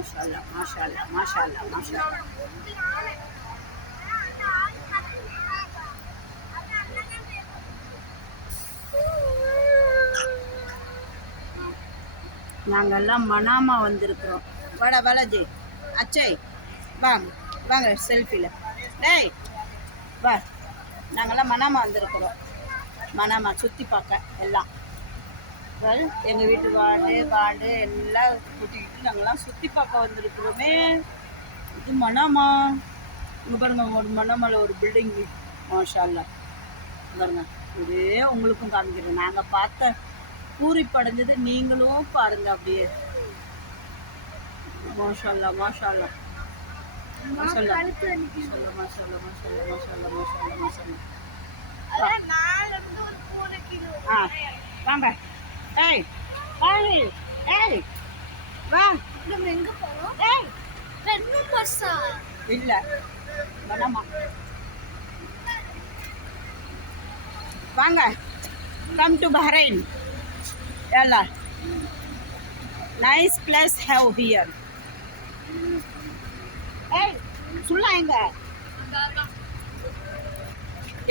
மாஷாஅல்லாஹ் மாஷாஅல்லாஹ் மாஷாஅல்லாஹ் மாஷாஅல்லாஹ். நாங்கெல்லாம் மனாமா வந்திருக்கிறோம். வாடா பாலாஜி, அச்சய் வாங்க வாங்க செல்ஃபியில். டேய் வா, நாங்கெல்லாம் மனாமா வந்திருக்கிறோம். மனாமா சுற்றி பார்க்க எல்லாம் எங்கள் வீட்டு காடு எல்லாம் கூட்டிக்கிட்டு நாங்கள்லாம் சுற்றி பார்க்க வந்திருக்கிறோமே. இது மனாமா. இங்கே பாருங்க, ஒரு மனாமாவில் ஒரு பில்டிங். மாஷா அல்லாஹ் பாருங்க. இதே உங்களுக்கும் காமிக்கிறேன். நாங்கள் பார்த்த பூரிப்படைஞ்சது நீங்களும் பாருங்க அப்படியே. மாஷா அல்லாஹ் மாஷா அல்லாஹ் மாஷா அல்லாஹ் மாஷா அல்லாஹ் மாஷா அல்லாஹ் மாஷா அல்லாஹ் மாஷா அல்லாஹ் மாஷா அல்லாஹ். ஆ வாங்க. ஏய் ஏய் ஏய் வா. நம்ம எங்க போறோம்? ஏய் ரெண்டு பஸ்ஸா? இல்ல மனாமா. வாங்க, come to Bahrain. Yalla, nice place have here. Hey, சுல்லா எங்க?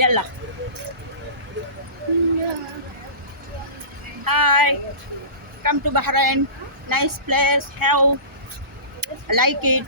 Yalla. Hi, come to Bahrain. Nice place have. I like it.